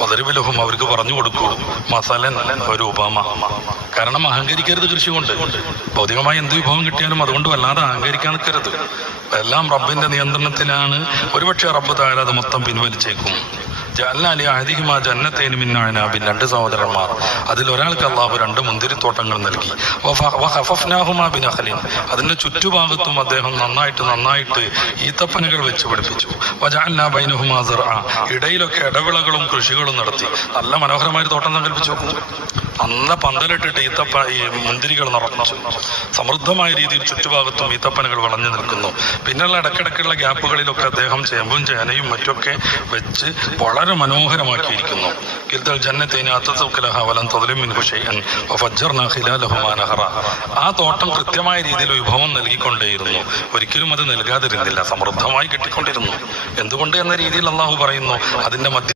വദരിബിലഹും അവർക്ക് പറഞ്ഞു കൊടുക്കൂ മസലൻ ഒരു ഉപമ. കാരണം അഹങ്കരിക്കരുത് കൃഷി കൊണ്ട്. ഭൗതികമായി എന്ത് വിഭവം കിട്ടിയാലും അതുകൊണ്ട് വല്ലാതെ അഹങ്കരിക്കാൻ നിൽക്കരുത്. എല്ലാം റബ്ബിന്റെ നിയന്ത്രണത്തിലാണ്. ഒരുപക്ഷെ റബ്ബ് താഴെ അത് മൊത്തം പിൻവലിച്ചേക്കും. ജഅൽനാ അഹദിഹിമാ ജന്നത്തൈനി മിൻ അഅ്നാബിൻ, രണ്ട് സഹോദരന്മാർ, അതിൽ ഒരാൾക്ക് അള്ളാഹു 2 മുന്തിരിത്തോട്ടങ്ങൾ നൽകി. വഖഫഫ്നാഹുമാ ബിനഖലിൻ, അതിന്റെ ചുറ്റുഭാഗത്തും അദ്ദേഹം നന്നായിട്ട് ഈത്തപ്പനകൾ വെച്ച് പിടിപ്പിച്ചു. വജഅൽനാ ബൈനഹുമാ സിർഅ, ഇടയിലൊക്കെ ഇടവിളകളും കൃഷികളും നടത്തി. നല്ല മനോഹരമായ തോട്ടം സങ്കല്പിച്ചു നോക്കൂ. നല്ല പന്തലിട്ടിട്ട് ഈ മുന്തിരികൾ നിറച്ചു. സമൃദ്ധമായ രീതിയിൽ ചുറ്റുഭാഗത്തും ഈത്തപ്പനകൾ വളഞ്ഞു നിൽക്കുന്നു. പിന്നെയുള്ള ഇടയ്ക്കിടയ്ക്കുള്ള ഗ്യാപ്പുകളിലൊക്കെ അദ്ദേഹം ചേമ്പും ചേനയും മറ്റൊക്കെ വെച്ച് വളരെ മനോഹരമാക്കിയിരിക്കുന്നു. ആ തോട്ടം കൃത്യമായ രീതിയിൽ വിഭവം നൽകിക്കൊണ്ടേയിരുന്നു. ഒരിക്കലും അത് നൽകാതിരുന്നില്ല, സമൃദ്ധമായി കിട്ടിക്കൊണ്ടിരുന്നു. എന്തുകൊണ്ട് എന്ന രീതിയിൽ അള്ളാഹു പറയുന്നു, അതിന്റെ മധ്യ